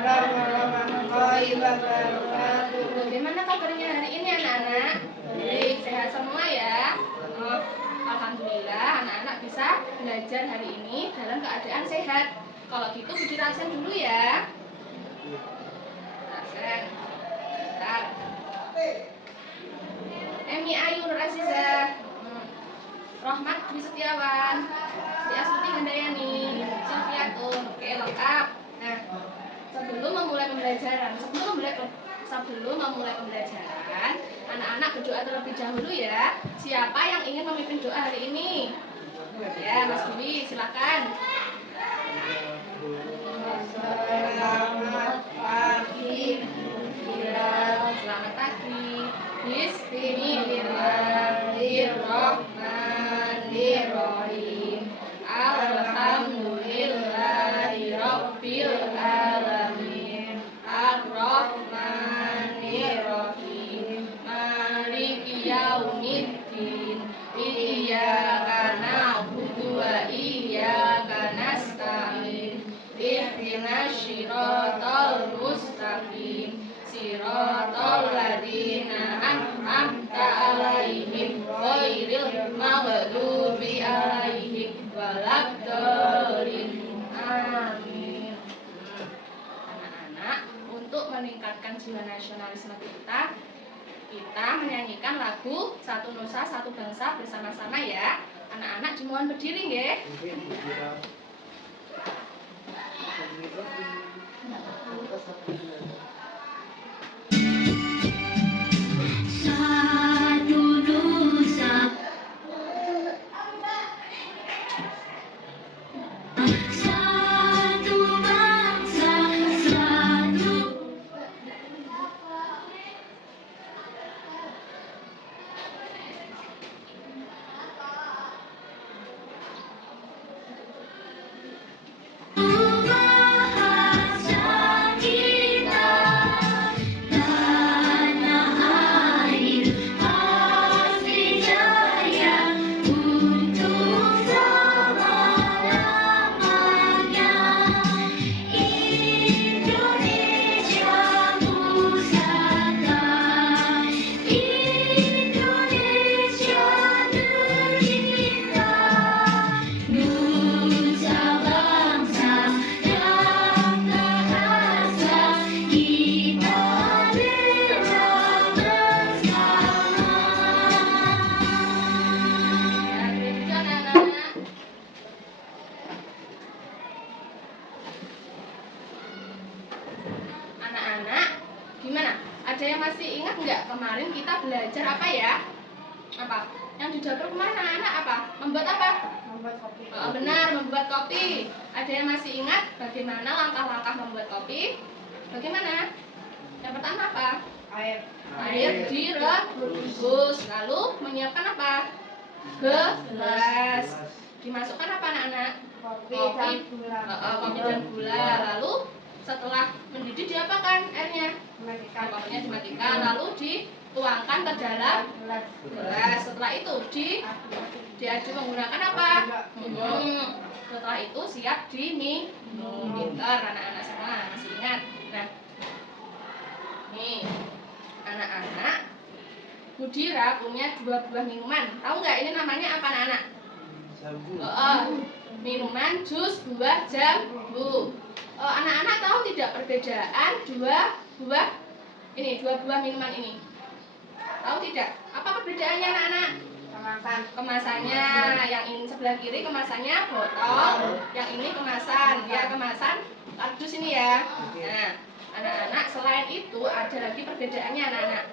warahmatullahi wabarakatuh. Bagaimana kabarnya hari ini anak-anak? Baik, sehat semua ya? Alhamdulillah anak-anak bisa belajar hari ini dalam keadaan sehat. Kalau gitu Budi rasen dulu ya. Rasen. Bentar. Emi Ayu Nur Azizah, Rohmat Dwi Setiawan, Sri Astuti Handayani, Sofiatun. Oke, lengkap. Nah, sebelum memulai pembelajaran, anak-anak berdoa terlebih dahulu ya. Siapa yang ingin memimpin doa hari ini? Ya, Mas Dwi, silakan. Selamat pagi. Selamat pagi. Bismillahirrahmanirrahim. Alhamdulillahirabbil alamin. Ar-Rahmanirrahim. Maliki yaumiddin. Iyyaka na'budu wa iyyaka nasta'in. Ihdinas shiratal mustaqim. Siratal ladzina an'amta 'alaihim ghairil maghdubi 'alaihim waladdallin. Amin. Anak-anak, untuk meningkatkan jiwa nasionalisme kita menyanyikan lagu Satu Nusa Satu Bangsa bersama-sama ya. Anak-anak dimohon berdiri nggih. Gimana? Ada yang masih ingat nggak kemarin kita belajar apa ya? Apa? Yang di dapur kemarin anak-anak apa? Membuat apa? Membuat kopi. Oh, benar, membuat kopi. Ada yang masih ingat bagaimana langkah-langkah membuat kopi? Bagaimana? Yang pertama apa? Air direbus. Lalu menyiapkan apa? Gelas. Dimasukkan apa anak-anak? Kopi dan gula. Kopi dan gula. Lalu setelah mendidih diapakan airnya? Dimatikan. Kopinya dimatikan, lalu dituangkan ke dalam gelas. Setelah itu diaduk menggunakan apa? Setelah itu siap diminum. Pintar anak-anak semua, masih ingat? Nah, nih anak-anak, Budira punya 2 buah minuman. Tahu nggak ini namanya apa anak-anak? Minuman jus buah jambu. Anak-anak tahu tidak perbedaan dua buah minuman ini? Tahu tidak? Apa perbedaannya anak-anak? Kemasannya. Yang ini sebelah kiri kemasannya botol, yang ini kemasan. Ya, kemasan kardus ini ya. Nah, anak-anak, selain itu ada lagi perbedaannya anak-anak.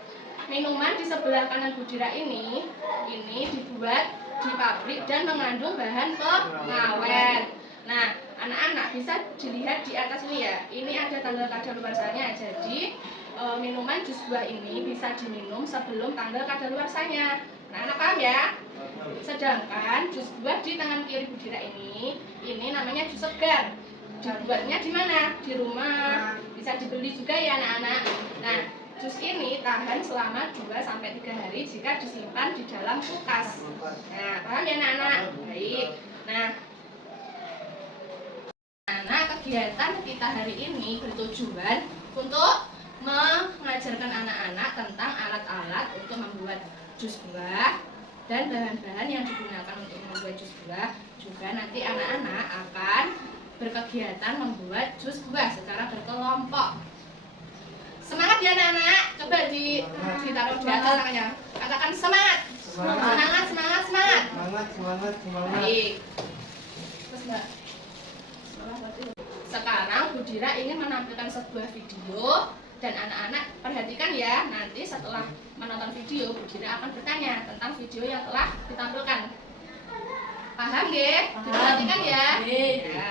Minuman di sebelah kanan Budira ini dibuat di pabrik dan mengandung bahan pengawet. Nah, anak-anak bisa dilihat di atas ini ya. Ini ada tanggal kadaluarsanya. Jadi minuman jus buah ini bisa diminum sebelum tanggal kadaluarsanya. Nah, anak paham ya? Sedangkan jus buah di tangan kiri Budira ini namanya jus segar. Dibuatnya di mana? Di rumah. Bisa dibeli juga ya anak-anak. Nah, jus ini tahan selama 2-3 hari jika disimpan di dalam kulkas. Nah, paham ya anak-anak? Baik. Nah, kegiatan kita hari ini bertujuan untuk mengajarkan anak-anak tentang alat-alat untuk membuat jus buah dan bahan-bahan yang digunakan untuk membuat jus buah. Juga nanti anak-anak akan berkegiatan membuat jus buah secara berkelompok. Semangat ya anak-anak, coba ditaruh di atas tangannya. Katakan semangat. Semangat, semangat, semangat. Semangat. Baik. Terus Mbak. Sekarang Bu Dira ingin menampilkan sebuah video dan anak-anak perhatikan ya. Nanti setelah menonton video, Bu Dira akan bertanya tentang video yang telah ditampilkan. Paham nggih? Diperhatikan ya. Ya.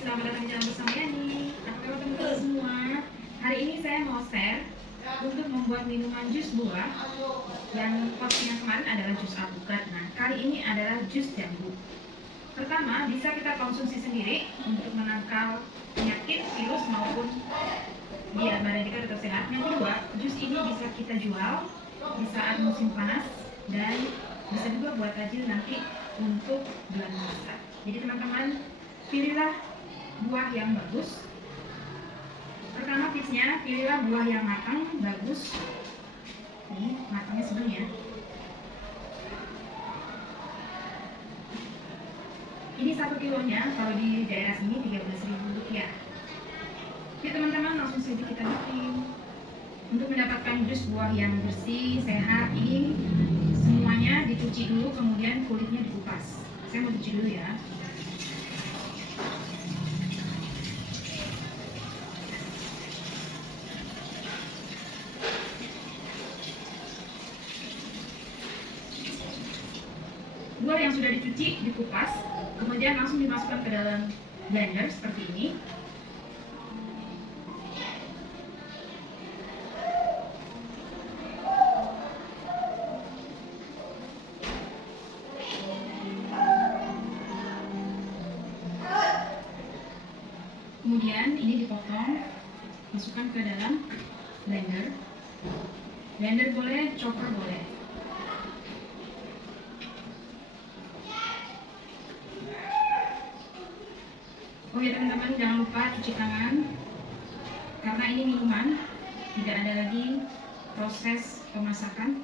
Selamat datang di channel bersama Yani. Apa kabar teman-teman semua? Hari ini saya mau share untuk membuat minuman jus buah. Yang postingan kemarin adalah jus alpukat. Nah, kali ini adalah jus jambu. Pertama, bisa kita konsumsi sendiri untuk menangkal penyakit, virus maupun biar badan kita tetap sehat. Yang kedua, jus ini bisa kita jual di saat musim panas dan bisa juga buat tajil nanti untuk bulan puasa. Jadi teman-teman, pilihlah buah yang bagus. Pertama tipsnya, pilihlah buah yang matang, bagus. Ini matangnya sebelum ya. Ini 1 kilonya, kalau di daerah sini 13.000 rupiah. Oke teman-teman, langsung saja kita bikin. Untuk mendapatkan jus buah yang bersih, sehat, ini semuanya dicuci dulu, kemudian kulitnya dikupas. Saya mau cuci dulu ya. Buah yang sudah dicuci, dikupas, kemudian langsung dimasukkan ke dalam blender seperti ini. Kemudian ini dipotong, masukkan ke dalam blender. Blender boleh, chopper boleh. Oh ya teman-teman, jangan lupa cuci tangan karena ini minuman, tidak ada lagi proses pemasakan.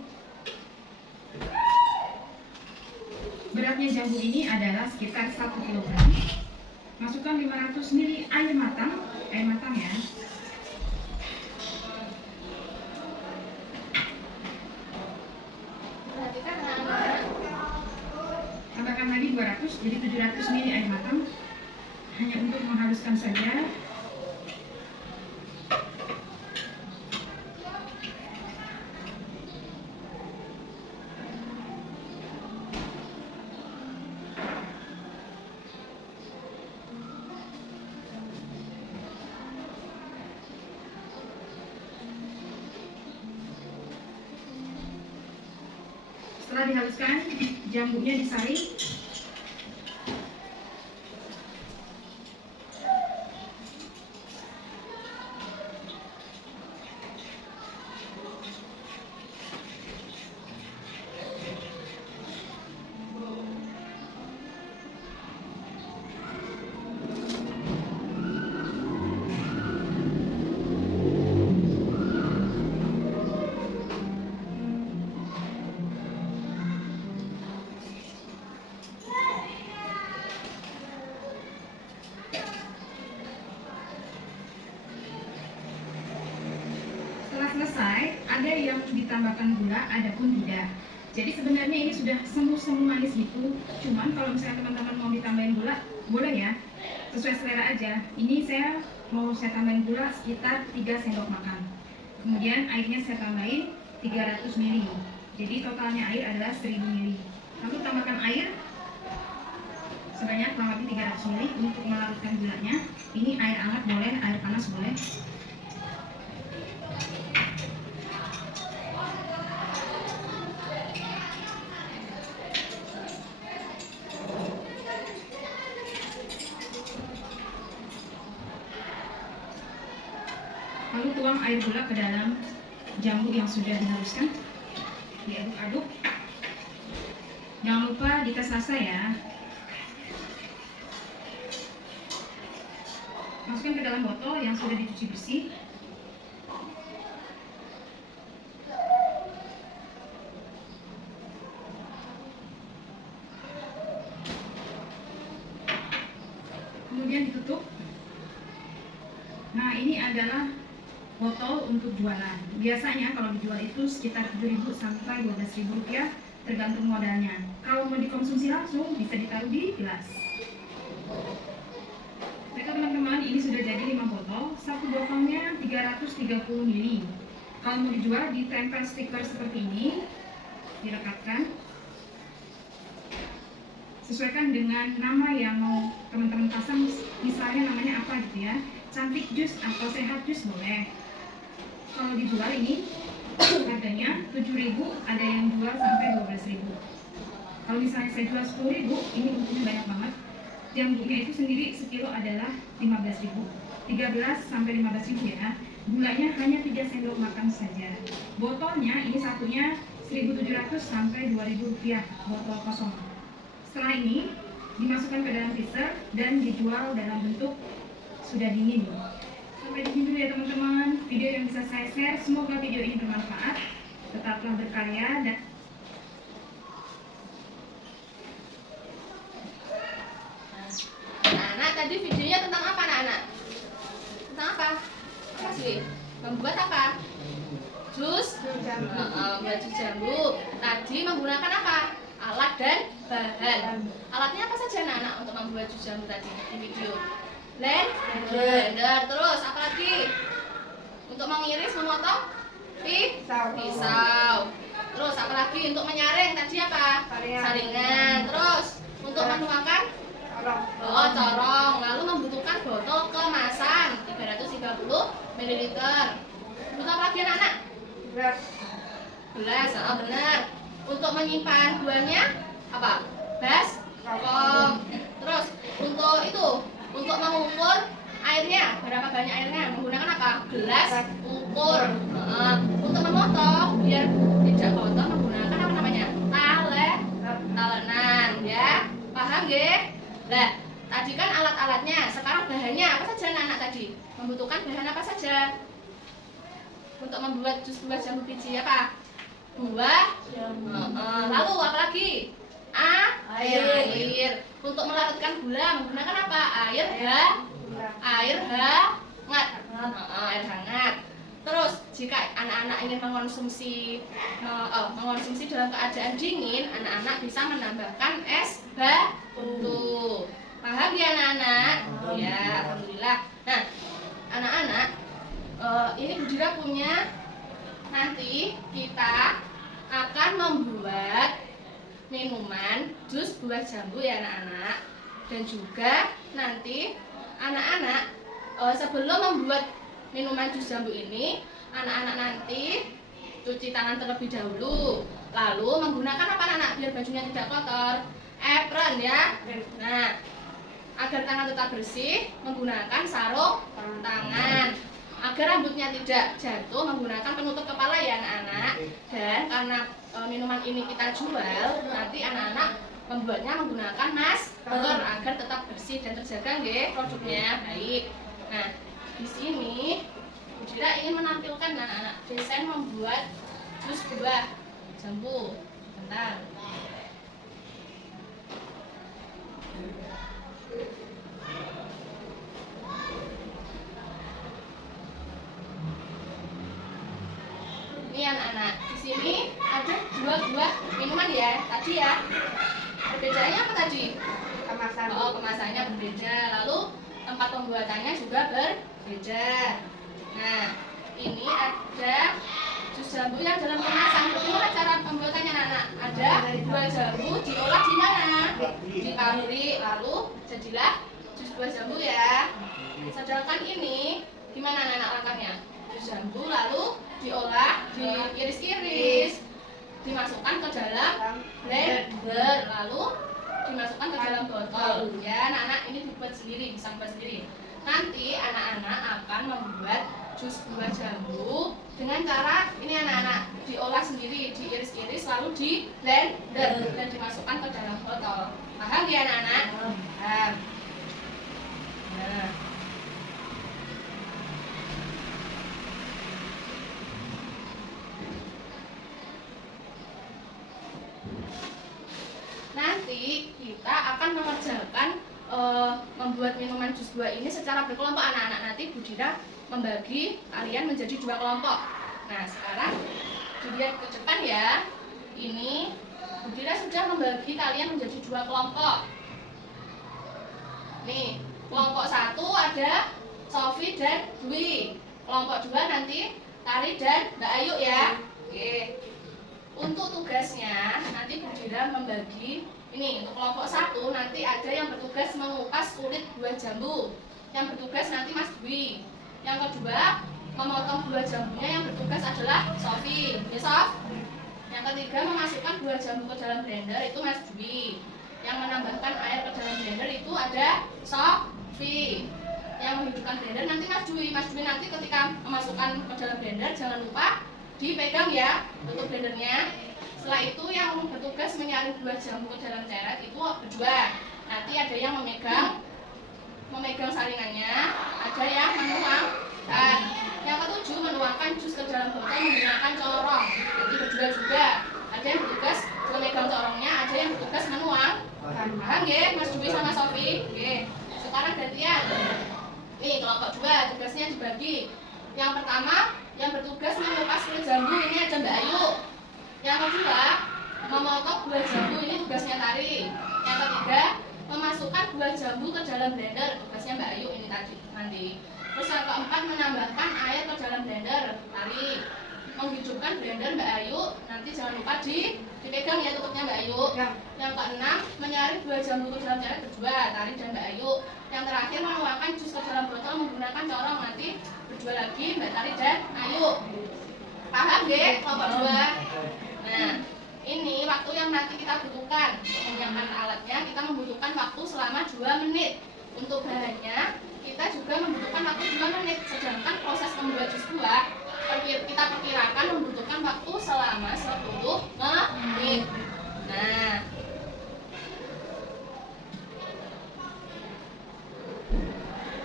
Beratnya jambu ini adalah sekitar 1 kg. Masukkan 500 ml air matang ya. Perhatikan anak-anak. Tambahkan lagi 200, jadi 700 ml air matang. Hanya untuk menghaluskan saja. Setelah dihaluskan, jambunya disaring. Selesai, ada yang ditambahkan gula, ada pun tidak. Jadi sebenarnya ini sudah semu-semu manis gitu. Cuman kalau misalnya teman-teman mau ditambahin gula, boleh ya, sesuai selera aja. Ini saya tambahin gula sekitar 3 sendok makan. Kemudian airnya saya tambahin 300 ml. Jadi totalnya air adalah 1000 ml. Lalu tambahkan air sebanyak kurang lebih 300 ml untuk melarutkan gulanya. Ini air hangat boleh, air panas boleh. Lalu tuang air gula ke dalam jambu yang sudah dihaluskan. Diaduk-aduk. Jangan lupa dites rasa ya. Masukkan ke dalam botol yang sudah dicuci bersih. Kemudian ditutup. Nah, ini adalah botol untuk jualan. Biasanya kalau dijual itu sekitar 7.000 sampai 12.000 rupiah tergantung modalnya. Kalau mau dikonsumsi langsung bisa ditaruh di gelas. Baiklah teman-teman, ini sudah jadi 5 botol. Satu botolnya 330 ml. Kalau mau dijual ditempel stiker seperti ini, direkatkan. Sesuaikan dengan nama yang mau teman-teman pasang, misalnya namanya apa gitu ya. Cantik jus atau sehat jus boleh. Kalau dijual ini harganya 7.000, ada yang jual sampai 12.000. Kalau misalnya saya jual 10.000, ini untungnya banyak banget. Jambunya itu sendiri sekilo adalah 15.000, 13 sampai 15.000 ya. Gulanya hanya 3 sendok makan saja. Botolnya ini satunya 1.700 sampai 2.000 rupiah botol kosong. Setelah ini dimasukkan ke dalam freezer dan dijual dalam bentuk sudah dingin. Sampai di sini dulu ya teman-teman video yang bisa saya share. Semoga video ini bermanfaat. Tetaplah berkarya dan anak-anak tadi videonya tentang apa anak-anak? Tentang apa? Apa sih? Membuat apa? Jus? Membuat jus jambu. Tadi menggunakan apa? Alat dan bahan. Alatnya apa saja anak-anak untuk membuat jus jambu tadi di video? Blender. Terus apa lagi? Untuk mengiris, memotong? Pisau. Terus apa lagi? Untuk menyaring tadi apa? Saringan. Terus untuk menuangkan? Corong. Lalu membutuhkan botol kemasan 330 ml. Untuk apa lagi anak-anak? Gelas. Benar. Untuk menyimpan buahnya apa? Baskom. Terus untuk itu, untuk mengukur airnya, berapa banyak airnya, menggunakan apa? Gelas ukur. Untuk memotong biar tidak kotor menggunakan apa namanya? Talenan ya. Paham nggih? Nah, tadi kan alat-alatnya, sekarang bahannya apa saja anak-anak tadi? Membutuhkan bahan apa saja? Untuk membuat jus buah jambu biji apa? Buah jambu. Lalu apa lagi? Air. Untuk melarutkan gula menggunakan apa? Air hangat. Terus jika anak-anak ingin mengonsumsi dalam keadaan dingin, anak-anak bisa menambahkan es batu. Paham ya anak-anak? Ya, alhamdulillah. Nah, anak-anak, ini Budira punya, nanti kita akan membuat minuman jus buah jambu ya anak-anak. Dan juga nanti anak-anak sebelum membuat minuman jus jambu ini, anak-anak nanti cuci tangan terlebih dahulu. Lalu menggunakan apa anak-anak biar bajunya tidak kotor? Apron ya. Nah, agar tangan tetap bersih, menggunakan sarung tangan. Agar rambutnya tidak jatuh, menggunakan penutup kepala ya anak-anak. Dan karena minuman ini kita jual, nanti anak-anak membuatnya menggunakan masker agar tetap bersih dan terjaga nggih produknya. Baik. Nah, di sini Budira ingin menampilkan anak-anak desain membuat jus buah jambu. Bentar. Ini anak-anak, di sini ada 2 buah minuman ya, tadi ya. Perbedaannya apa tadi? Kemasan. Kemasannya berbeda. Lalu tempat pembuatannya juga berbeda. Nah, ini ada jus jambu yang dalam kemasan. Bagaimana cara pembuatannya anak-anak? Ada buah jambu diolah di mana? Di pabrik. Lalu jadilah jus buah jambu ya. Sedangkan ini gimana anak-anak langkahnya? Jus jambu lalu diolah, diiris-iris, dimasukkan ke dalam blender, lalu dimasukkan ke dalam botol. Ya, anak-anak ini dibuat sendiri, bisa buat sendiri. Nanti anak-anak akan membuat jus buah jambu dengan cara ini anak-anak diolah sendiri, diiris-iris lalu di blender dan dimasukkan ke dalam botol. Paham ya anak-anak? Paham. Nah. Nanti kita akan mengerjakan membuat minuman jus buah ini secara berkelompok anak-anak. Nanti Bu Dira membagi kalian menjadi 2 kelompok. Nah sekarang dilihat ke depan ya. Ini Bu Dira sudah membagi kalian menjadi 2 kelompok. Nih, kelompok 1 ada Sofi dan Dwi. Kelompok 2 nanti Tari dan Mbak Ayu ya. Oke. Untuk tugasnya nanti Bu Dira membagi ini. Untuk kelompok 1 nanti ada yang bertugas mengupas kulit buah jambu. Yang bertugas nanti Mas Dwi. Yang kedua memotong buah jambunya, yang bertugas adalah Sofi. Ya Sof? Yang ketiga memasukkan buah jambu ke dalam blender itu Mas Dwi. Yang menambahkan air ke dalam blender itu ada Sofi. Yang menghidupkan blender nanti Mas Dwi. Mas Dwi nanti ketika memasukkan ke dalam blender jangan lupa dipegang ya untuk blendernya. Setelah itu yang bertugas menyaring buah jambu ke dalam ceret itu berdua. Nanti ada yang memegang saringannya, ada yang menuang, dan yang ketujuh menuangkan jus ke dalam botol menggunakan corong. Nanti berdua juga. Ada yang bertugas memegang corongnya, ada yang bertugas menuang. Paham ya Mas Dwi sama Sofi? Oke. Sekarang gantian. Nih kelompok 2 tugasnya dibagi. Yang pertama yang bertugas mengupas kulit jambu ini ada Mbak Ayu. Yang kedua memotong buah jambu ini tugasnya Tari. Yang ketiga memasukkan buah jambu ke dalam blender tugasnya Mbak Ayu ini tadi nanti. Terus yang keempat menambahkan air ke dalam blender Tari. Menghidupkan blender Mbak Ayu nanti jangan lupa dipegang ya tutupnya Mbak Ayu. Yang keenam menyaring buah jambu ke dalam ceret berdua Tari dan Mbak Ayu. Yang terakhir menuangkan jus ke dalam botol menggunakan corong nanti berdua lagi Mbak Tari dan Ayu. Paham ya kelompok 2? Nah, ini waktu yang nanti kita butuhkan untuk menyiapkan alatnya. Kita membutuhkan waktu selama 2 menit. Untuk bahannya kita juga membutuhkan waktu 2 menit. Sedangkan proses membuat jus buah kita perkirakan membutuhkan waktu selama 10 menit. Nah,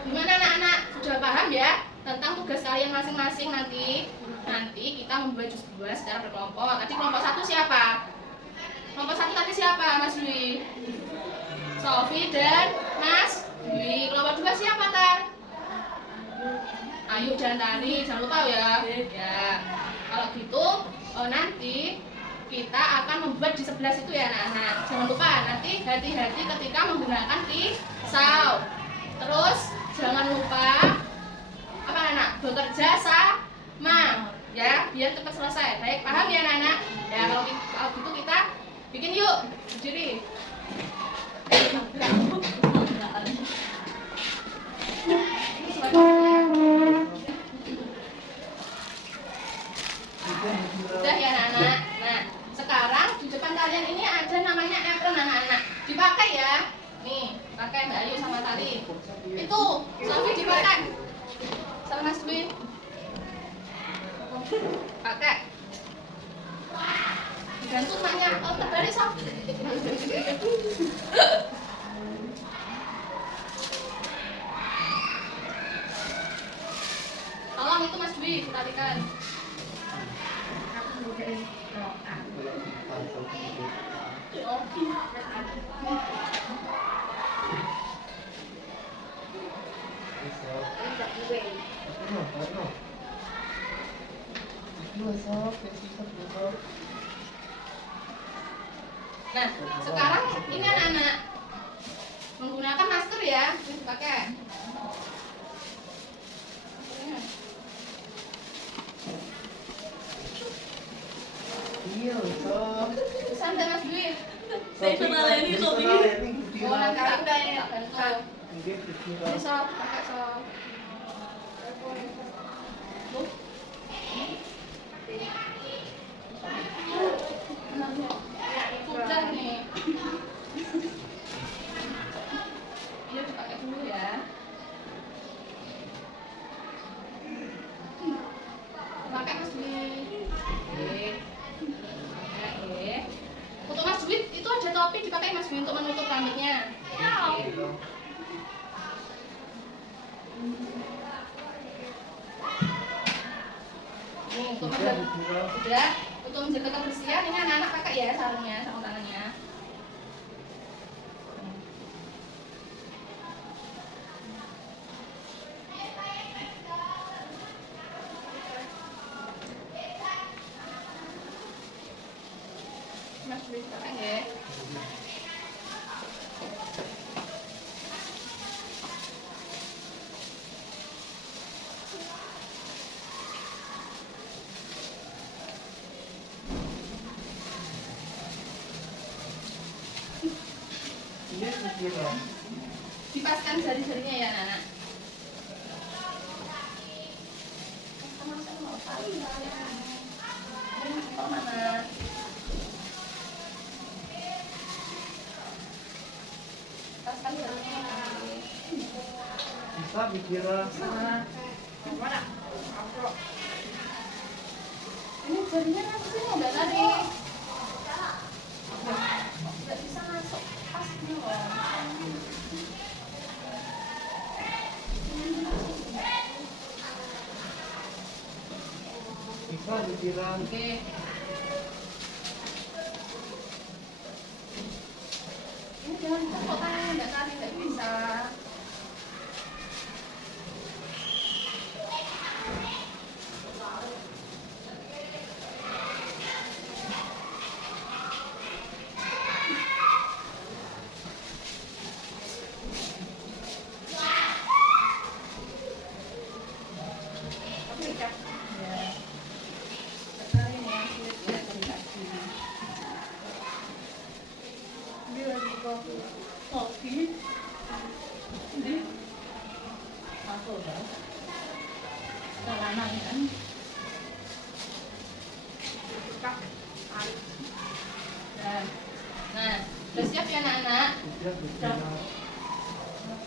gimana anak-anak? Sudah paham ya tentang tugas kalian masing-masing nanti? Nanti kita membuat jus buah secara berkelompok. Tadi kelompok 1 siapa? Kelompok 1 tadi siapa Mas Dwi? Sofi dan Mas Dwi. Kelompok 2 siapa Tar? Ayu dan Tari. Jangan lupa ya. Ya. Kalau gitu nanti kita akan membuat di sebelah situ ya anak-anak. Jangan lupa nanti hati-hati ketika menggunakan pisau. Terus jangan lupa apa anak? Bekerja sama ya biar cepat selesai. Baik, paham ya anak-anak? Ya kalau gitu kita bikin yuk berdiri. Sudah ya anak-anak. Nah sekarang di depan kalian ini ada namanya apron anak-anak. Dipakai ya. Nih pakai Mbak Ayu sama Tari. Itu Sofi dipakai sama Mas Dwi. Pakai. Digantung maknya. Oh terbalik Sof. Tolong itu Mas Dwi tarikan. Nah, sekarang ini anak-anak menggunakan masker ya, ini dipakai. Santai Mas Dwi. Saya ini Sofi. Oh, nanti aku udah ya, bantu. Ini Sof, pakai Sof. Sudah nih. Ini dipakai dulu ya. Sudah. Untuk menjaga kebersihan ini anak-anak pakai ya sarungnya, sarung tangannya. Mas Dwi pakai ya. Dipaskan jari-jarinya ya anak-anak. Mana? Paskan jarinya. Bisa bikin Sana. Mana? Ini jarinya kan sih udah tadi. Nggak bisa masuk pas nih loh. bisa dikira Oke. Ini jangan kok tangannya nggak tadi nggak bisa. Nah, udah siap ya anak-anak? tidak dikira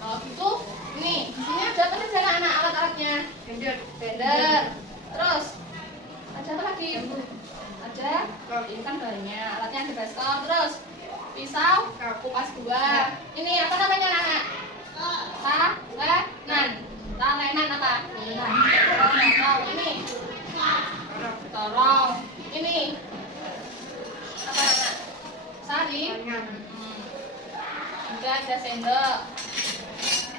Kalau gitu, nih di sini ada apa aja anak-anak alat-alatnya? Blender. Terus ada apa lagi? Ada. Ini kan banyak. Alatnya ada baskom. Terus pisau, kupas buah. Ini apa namanya anak-anak? Talenan. Talenan apa? Tahu ini. Torong. Ini apa anak? Sari. Juga ada sendok.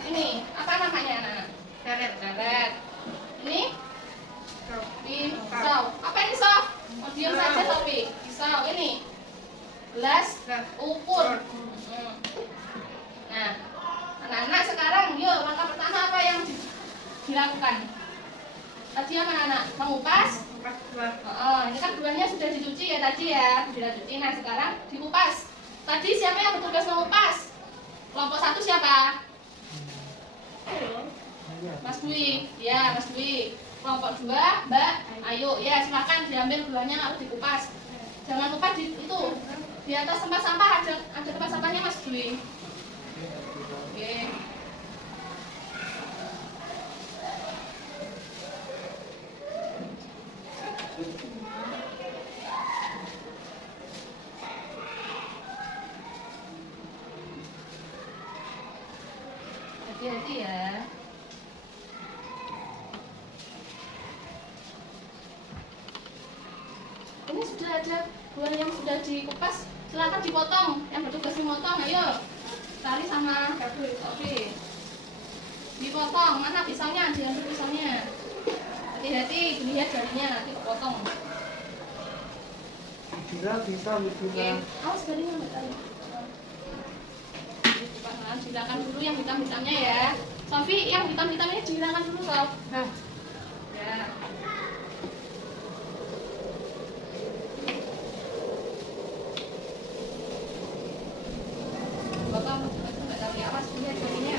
Ini apa namanya anak? Karet. Ini pisau. Apa ini sob? Oh, diam saja Sofi. Pisau ini. Gelas ukur. Nah, anak-anak sekarang yuk langkah pertama apa yang dilakukan? Tadi apa anak? Mengupas. Ini kan buahnya sudah dicuci ya tadi ya, sudah dicuci. Nah sekarang dikupas. Tadi siapa yang bertugas mengupas? Kelompok 1 siapa? Mas Dwi, ya Mas Dwi. Kelompok 2 Mbak Ayu, ya silakan diambil buahnya lalu dikupas. Jangan lupa itu di atas tempat sampah ada tempat sampahnya Mas Dwi. Oke. Hati-hati ya. Ini sudah ada buah yang sudah dikupas, silakan dipotong. Yang bertugas memotong, ayo. Tari sama Sofi. Dipotong, mana pisaunya? Diambil pisaunya. Hati-hati, dilihat jarinya nanti kepotong. tidak bisa Oke, dikira awas jarinya Mbak Tari. Silakan dulu yang hitam-hitamnya ya. Sofi, yang hitam-hitam ini dihilangkan dulu, Sof. Ya. Bapak, Mbak Tari, awas lihat jarinya.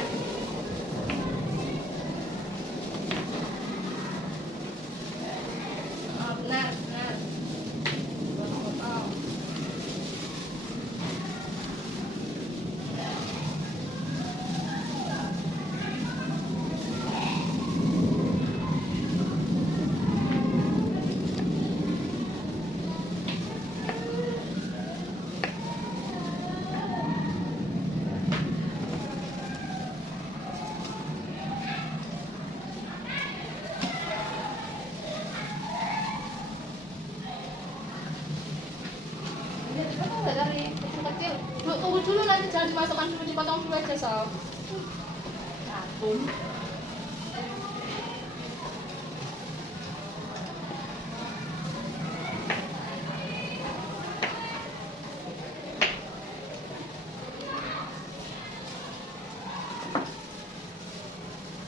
Oh, benar. Potong. jangan dimasukkan dulu, dipotong dulu aja Sob. Sabun.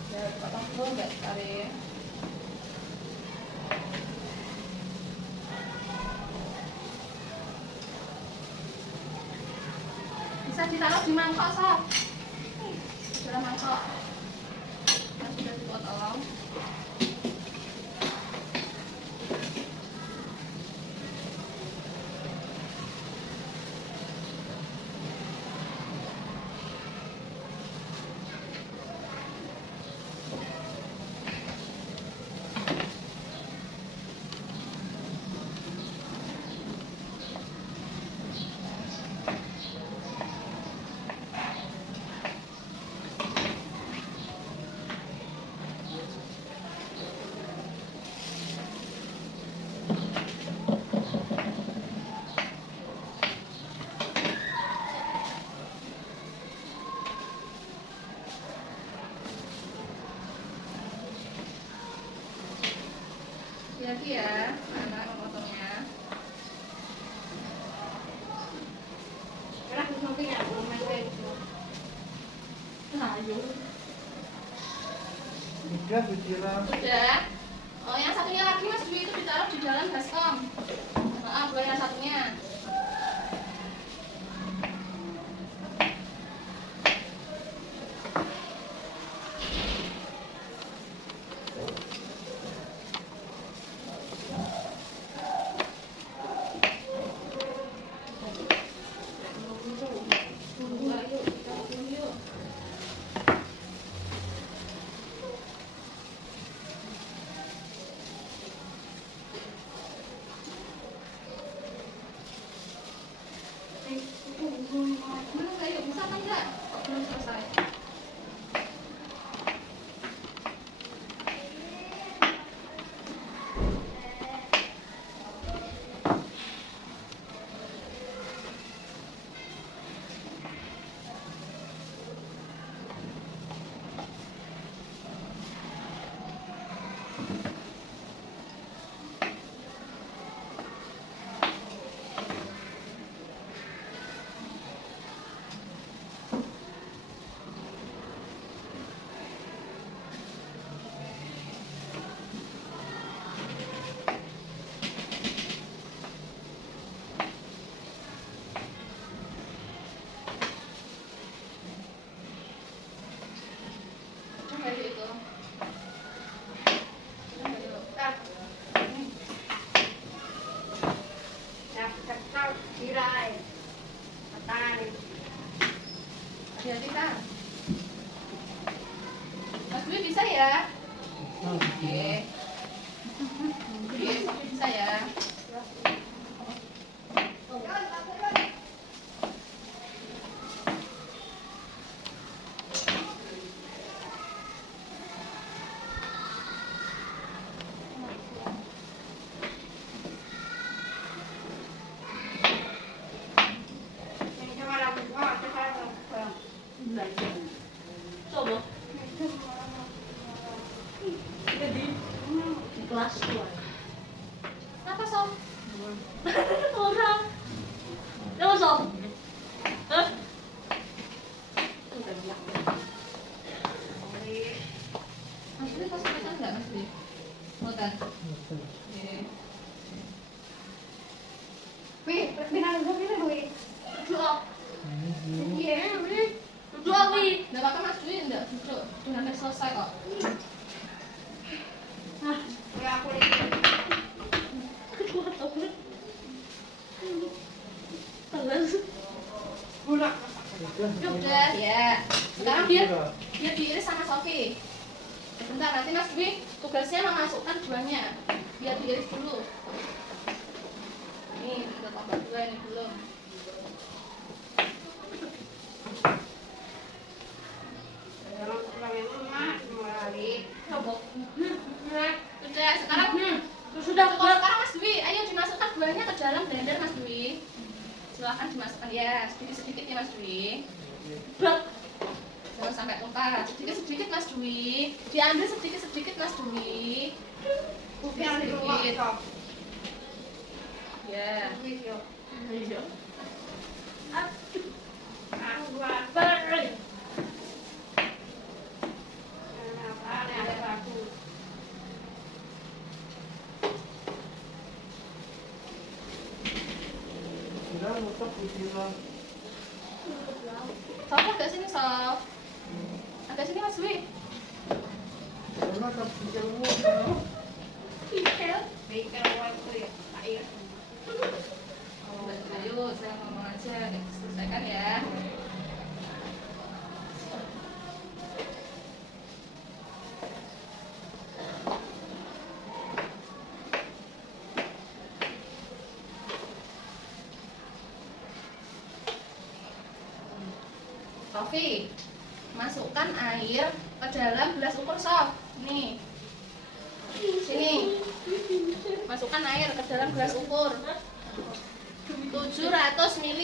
Ya, dipotong dulu nggak tarik. Bisa ditaruh di mangkok Sob. Dalam mangkok. Yang sudah dipotong. Hati-hati ya, anak memotongnya. Karena aku samping ya, belum main-main. Ayo. Udah disiram. Sudah. Oh, yang satunya lagi Mas Dwi itu ditaruh di dalam baskom. Maaf, bukan yang satunya. Belum kayak bisa apa enggak? Oh, belum selesai. Coba dulu itu. Coba dulu. Tak. Nak ketal tirai. Matan. Hati-hati kan. Mas Dwi bisa ya? Oke. Oke, Sofi bisa ya. Yang coba lagu. Oh, coba lagu. Belajar. Coba. Jadi di kelas tuh. Kenapa Sob? Orang. Coba sob. Hah? Mas Dwi pas pesan enggak Mas Dwi? Motor. Oke. Wih, pinang gue pinang wih. Duduk. Iya, wih. Duduk Awi. Enggak apa-apa Mas Dwi, enggak duduk. Udah hampir selesai kok. Ya aku lihat. Kedua tahun. Panas. Budak. Udah, ya. Sekarang dia diiris sama Sofi. Sebentar, nanti Mas Dwi tugasnya memasukkan buahnya. Biar diiris dulu. Ini udah tambah 2 ini belum. Kalau kemarin rumah semua hari. Coba. Udah, sekarang Sudah sekarang Mas Dwi, ayo dimasukkan buahnya ke dalam blender Mas Dwi. Silahkan dimasukkan ya, sedikit-sedikit ya Mas Dwi. Bak. Jangan sampai tumpah. Sedikit-sedikit Mas Dwi. Diambil sedikit-sedikit Mas Dwi. Yang di bawah Sedikit. top. Ya. Video. Iya. Nah, dua. Bareng. Kenapa? Ada bagus. Sudah nutup pikiran. Sof agak sini Sof. Agak sini Mas Dwi. Karena tak pikirmu. Pikir. Pikir waktu ya. Tak ingat. Ayo, saya ngomong aja. Selesaikan ya. Sofi, masukkan air ke dalam gelas ukur Sof. Nih. Sini. Masukkan air ke dalam gelas ukur 700 ml.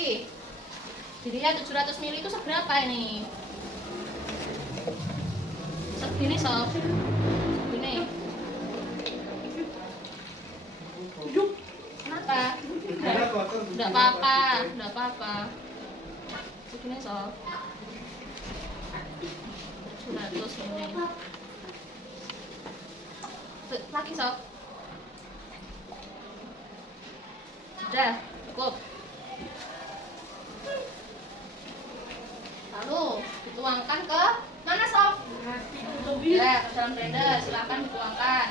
Jadinya 700 ml itu seberapa ini? Segini Sof. Segini. Kenapa? Enggak apa-apa, enggak apa-apa. Segini Sof. 700 ml. Lagi Sof. Sudah, cukup. Lalu dituangkan ke mana Sof? Ya, ke dalam blender. Silakan dituangkan.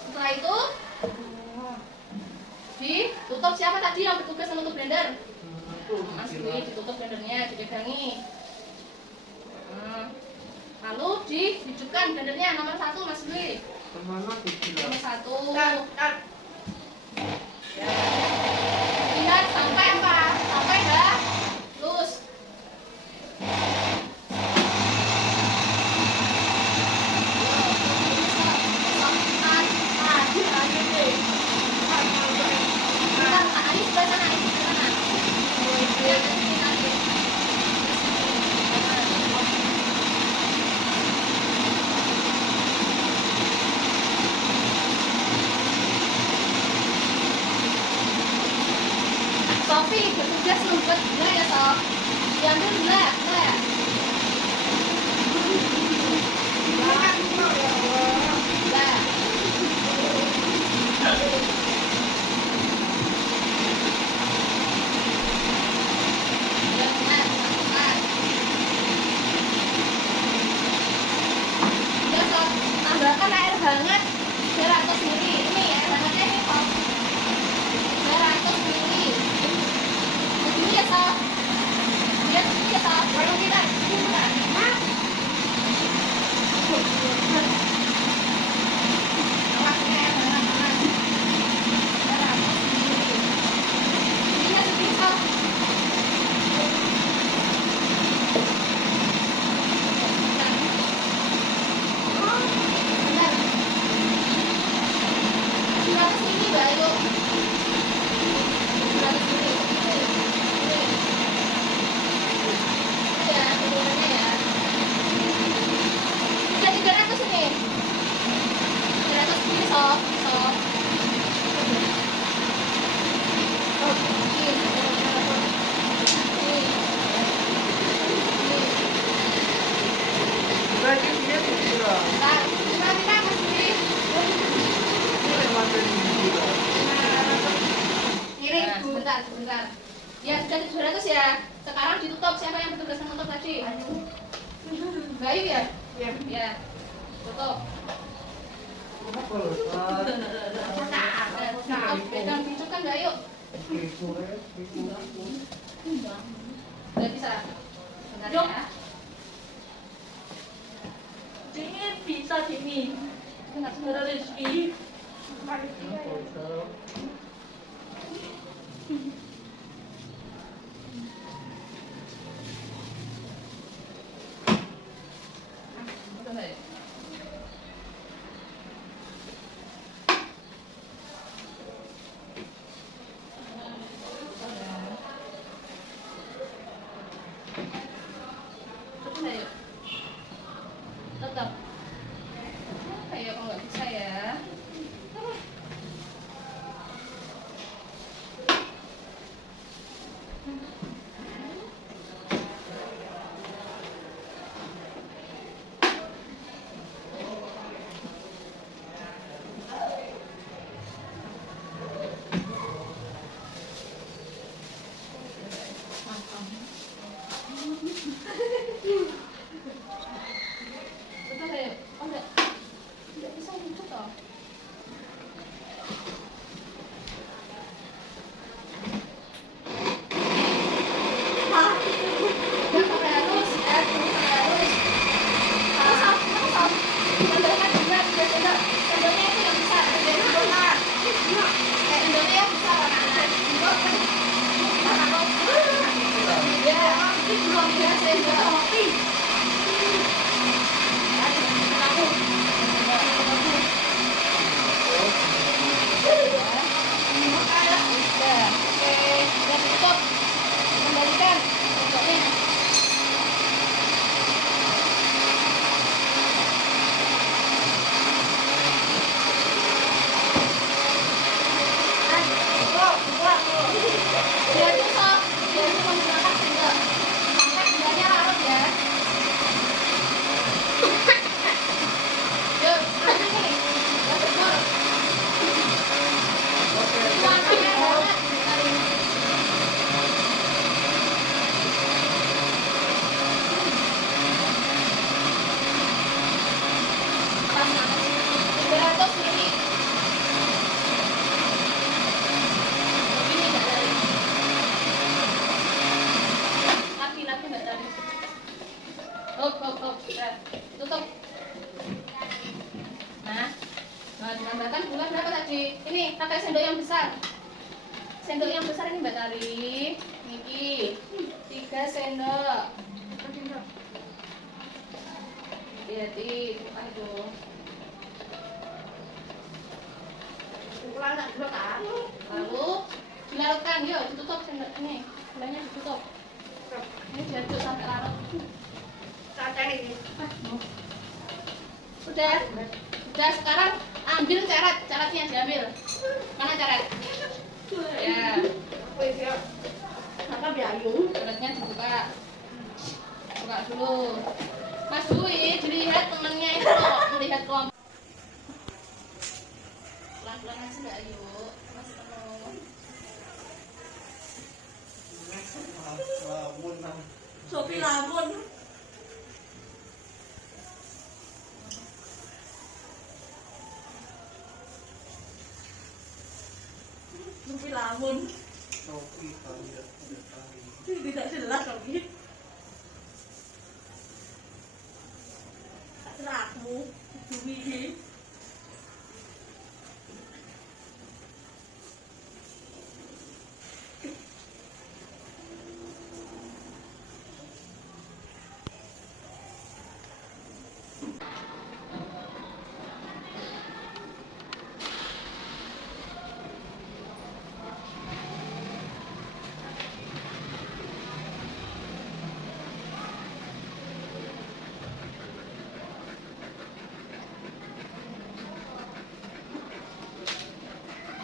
Setelah itu ditutup. Siapa tadi yang bertugas menutup blender? Mas Dwi, ditutup blendernya, dipegangi. Lalu dihidupkan blendernya nomor 1 Mas Dwi. Kemana pikiran? Nomor 1. Dan Lihat sampai apa? Sampai dah lus. Sofi bertugas membuat gula ya Sof. Diambil gula, gula ya. Gula. Ya Sof, tambahkan air hangat 200 ml. Ini air hangatnya ini Sof. 200 ml. Begini ya Sof. Lihat begini ya Sof. Kalau kita awasnya air hangat. 200 ml. Begini segini Sof. Bentar. 200 ml baru. 200 ml. Ya, turutannya ya. Udah 300 ini. 300 ml Sof. Sof. Oh, ini. Lagi dia pikiran. Bentar. Nanti kan Mas Dwi. Ini materi pikiran. Ngiring, sebentar, sebentar. Ya, sudah 700 ya. Sekarang ditutup. Siapa yang bertugas menutup tadi? Mbak Ayu ya? ya. Ya. Tutup. Kenapa loh? Saat Tutup. Pegang pintu kan Mbak Ayu. pikiran. Udah bisa. Bentar Yuk. ya. Ini bisa gini. Bentar, Saudara sebentar. Rizky. Udah nggak ya? Udah. Ayo. Tetap. Ayo kalau nggak bisa ya. Betul ya? Oh enggak. Enggak bisa lucu toh. Enggak sampai harus, terus harus. Harus. Sendoknya benar, sendok. Sendoknya itu yang besar, sendoknya besar. Sendoknya yang besar anak-anak. Sendok kan. Ya, ini belum ya sendok. Kembalikan sendoknya. Biar susah, biar itu menggunakan sendok. Sampai sendoknya larut ya. Yuk, ambil nih. Ya betul. Suasananya banget. Pas banget. 300 mili. Lebih nih Mbak Dari. Laki-laki Mbak Dari. Hop. Tutup. Nah, ditambahkan gula berapa tadi? Ini pakai sendok yang besar. Sendok yang besar ini Mbak Tari. Niki 3 sendok. Hati-hati, bukan itu. Pukulan nak dua kan? Lalu dilarutkan, yuk ditutup sendok ini. Gulanya ditutup. Ini diaduk sampai larut. Saya cari ini. Udah sekarang ambil caratnya diambil. Mana carat? Ya, Apa itu ya? Apa biayu? caratnya dibuka. Buka dulu. Mas Dwi, dilihat temennya itu melihat kelompok. Pelan-pelan aja Mbak Ayu. Masih penuh. Sopi lamun. Sopi lamun. Tidak jelas Sopi. Tak jelasmu. Demi ini.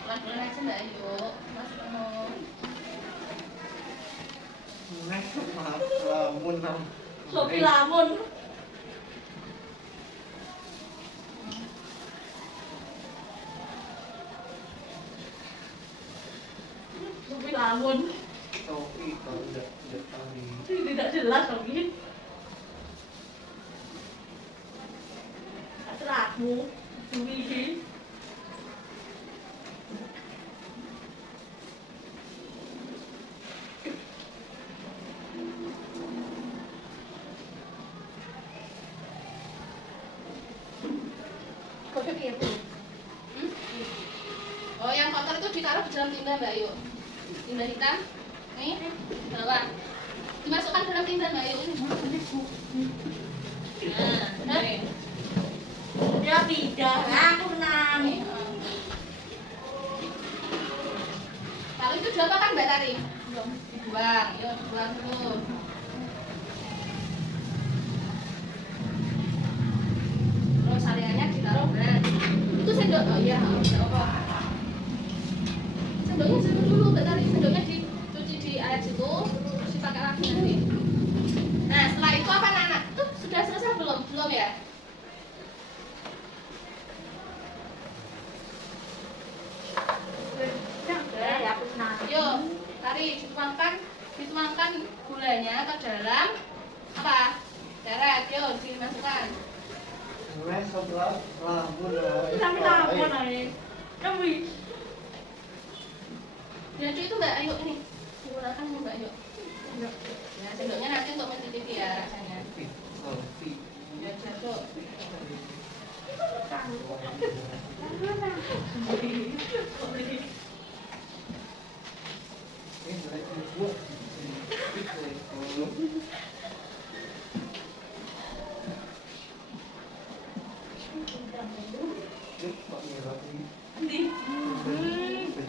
Pelan-pelan aja Mbak Ayu. Masih penuh. Sopi lamun. Sopi lamun. Tidak jelas Sopi. Tak jelasmu. Demi ini. Oh, yang kotor itu ditaruh di dalam timba Mbak Ayu. Timba hitam. Nih, bawah. Dimasukkan dalam timba Mbak Ayu. Nah, nih. Ya tidak. Aku menang. Kalau itu diapakan Mbak Tari? Dibuang. Yuk, dibuang dulu. Nggak apa-apa. Sendoknya dulu, bentar, sendoknya dicuci di air situ, terus dipakai lagi nanti. Nah, setelah itu apa anak-anak? Tuh, sudah selesai belum? Belum ya? Ya, aku senang. Yuk, tarik, dituangkan gulanya ke dalam apa? Deret, yuk, dimasukkan. Mulai sebelah lamun lah. Sampai lapor aja. Kamu Dan itu Mbak Ayu ini, digunakan nih Mbak Ayu. Ya, sendoknya nanti untuk mencicipi ya rasanya. Ya, jatuh.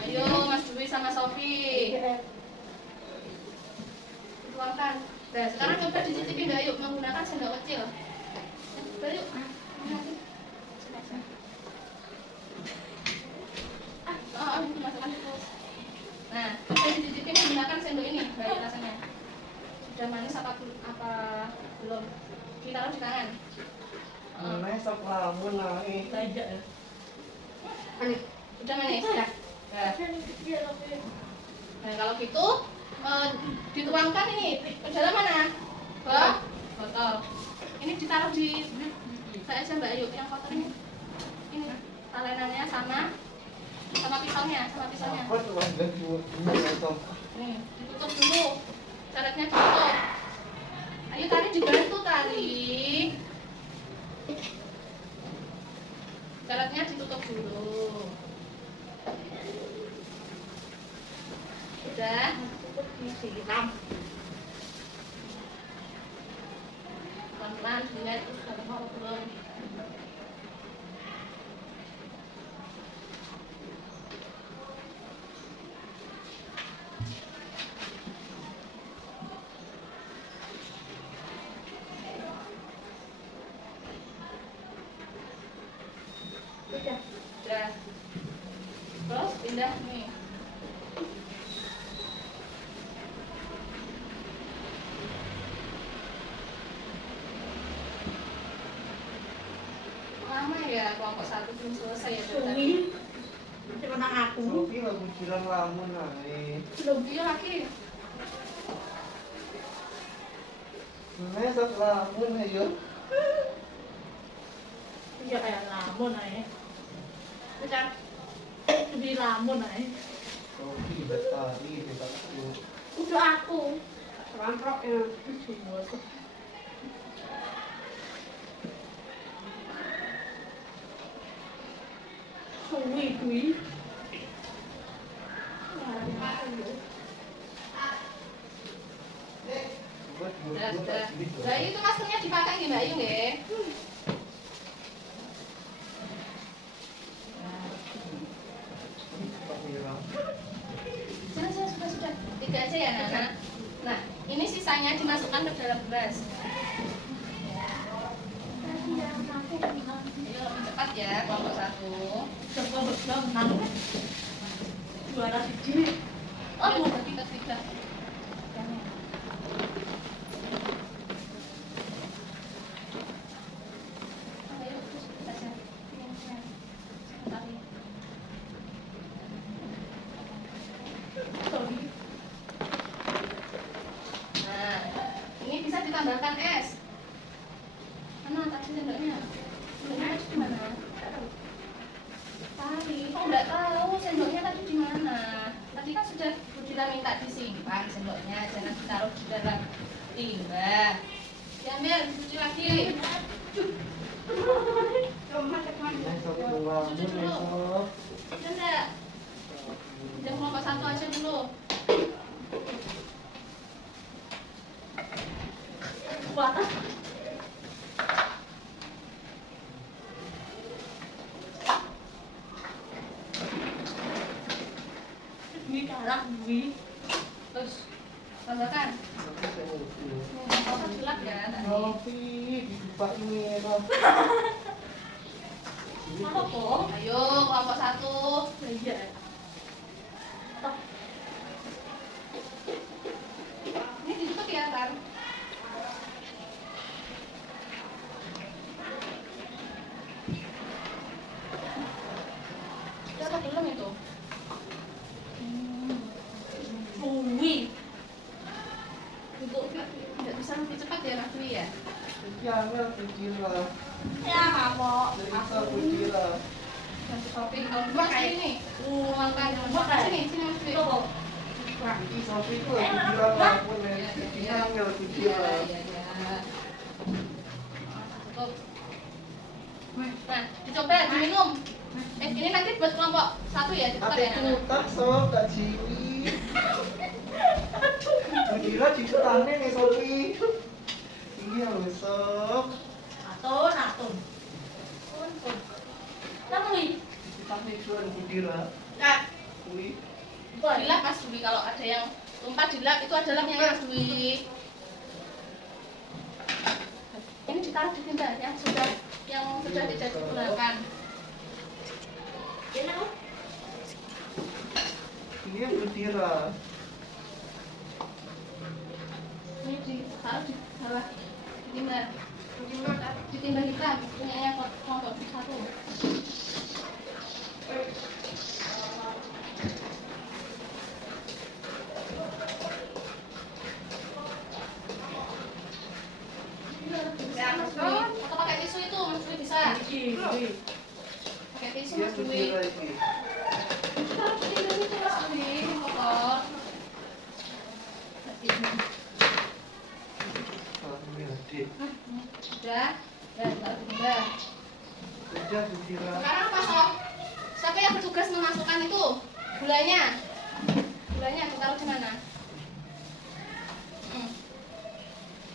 Ayo Mas Dwi sama Sofi. Dituangkan. Nah, sekarang coba dicicipi Mbak Ayu menggunakan sendok kecil. Mbak Ayu, dimasukkan terus. Nah, coba dicicipi menggunakan sendok ini, Mbak Ayu rasanya. Sudah manis apa belum? Ditaruh di tangan. Mulai sebelah lamun lah. belajar ya. Udah manis ya? Nah, kalau gitu dituangkan ini ke dalam mana? Ke botol. Ini ditaruh di saya aja Mbak Ayu yang kotor ini. Ini talenannya sama pisaunya, Apa tuh ada dua Nih, ditutup dulu. Syaratnya ditutup. Ayo tarik dibantu tarik. Syaratnya ditutup dulu. Udah. Disiram. Pelan-pelan dilihat terus kalau mau belum. Udah. Terus pindah nih. Lama ya kelompok 1 belum selesai ya dari tadi. Sumi. Menang aku. Sofi lagu jiran lamun lah. Belum dia lagi. Mulai sebelah lamun ayo. Iya kayak lamun aja. Udah. Di lamun aja. Sofi betari betakku. Udah aku. Ramprok ya. Sumi Dwi. Sudah. Mbak Ayu itu maskernya dipakai nggih Mbak Ayu nggih? Sudah. 3 aja ya Nana. Nah, ini sisanya dimasukkan ke dalam gelas. Ayo lebih cepat ya kelompok 1. Coba menang. Juara siji. Ayo bagi ke 3. Ayo terus saja. Nah, ini bisa ditambahkan es. Mana tadi sendoknya? Sendoknya tadi di mana? Tadi, kok nggak tahu sendoknya tadi di mana? Tadi kan sudah Budila minta disimpan sendoknya, jangan ditaruh di dalam timah. Diambil, dicuci lagi. Mulai sebelah lamun esok. Sudah enggak? Udah kelompok 1 aja dulu. Wah. Dwi kalah Dwi. Terus tambahkan. Sofi saya lucu. Kalau gelap ya tadi. Sofi dibuka ini lah. Apa kok? Ayo, kelompok 1. Iya. Ini ditutup ya, Tan? Udah apa belum itu? Suwi. Untuk tidak bisa lebih cepat ya, Mas Dwi ya? Jangan Budira. Ya kamu. Cerita Budira. Ganti topik. Kalau Mas Dwi nih, makan sini, sini Mas Dwi. Tuh. Ini Sofi itu Budira ngelakuin ya. Jangan Budira. Iya. Cukup. Nah, dicoba diminum. Ini nanti buat kelompok 1 ya, ditukar Ate ya, Nana? tutak sob, Kak Jiwi. Budira ditutane nih Sofi. Iya loh sob. Atun. Kamu nih. Ditutane jual Budira. Nah, Wih. dilap Mas Dwi, kalau ada yang lompat dilap itu adalah yang Mas Dwi. Ini ditaruh di tinta yang sudah tidak digunakan. Ini Budira. Ini ditaruh di bawah di timba hitam punyanya kelompok 1. Bisa Mas Dwi, atau pakai tisu itu Mas Dwi bisa. Iki. Pakai tisu Iya Mas Dwi. Budira ini. Taruh di timba itu Mas Dwi, kotor. Alhamdulillah, Dik. Sudah, dan taruh di timba. Udah Budira. Sekarang apa Sob? Siapa yang bertugas memasukkan itu? Gulanya. Gulanya ditaruh di mana?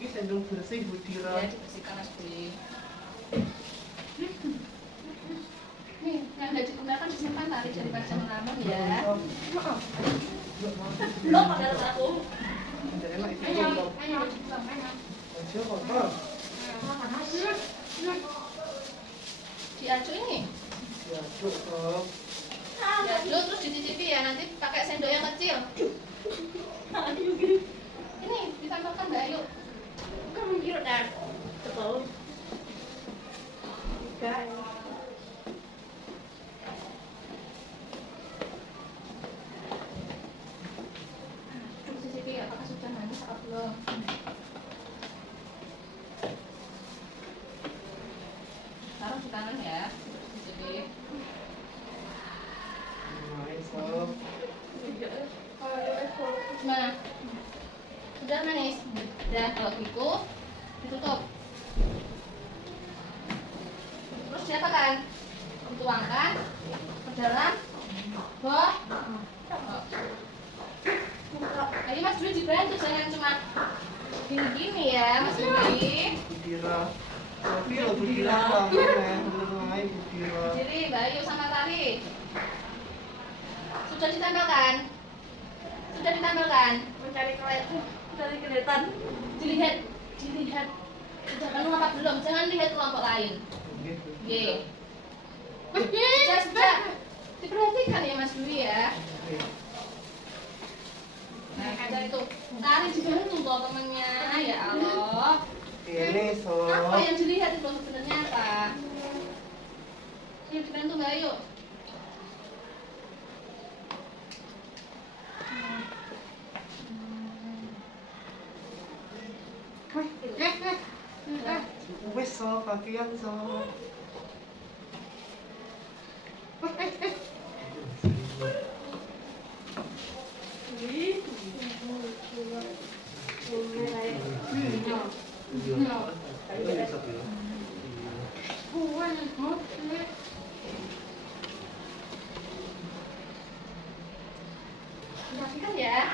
Ini sendok bersih Budira. Ya, dibersihkan Mas Dwi. Nih, yang tidak digunakan disimpan tadi dari panjang lama ya. Belum ada satu. Tidak enak itu Ayo, sob. ayo, ayo. Aja kotor. Diaduk ini. Diaduk sob. Diaduk terus dicicipi ya, nanti pakai sendok yang kecil. Ayo gini. Ini ditambahkan Mbak Ayu. Kamu jeruk dan. Betul. Cicipi apakah sudah manis atau belum? Taruh di tangan ya. Cicipi. Main sob. Gimana? Sudah manis? Udah, kalau gitu ditutup. Terus diapakan? Dituangkan ke dalam box. Ayo Mas Dwi dibantu, jangan cuma gini-gini ya Mas Dwi. Budira. Sofi lo Budira ngelakuin ya. Belum main Budira. Jadi Mbak Ayu sama Tari sudah ditempelkan? Sudah ditempelkan? Mencari kelihatan. Dari kelihatan. Dilihat. Sudah penuh apa belum? Jangan lihat kelompok lain. Oke. Sudah. Diperhatikan ya Mas Dwi ya. Nah, ada itu. Tari dibantu toh temennya. Ya Allah. Ini sob. Apa yang dilihat itu sebenarnya apa? Yang dibantu Mbak Ayu. Wes sob, kakian sob. Rapikan ya.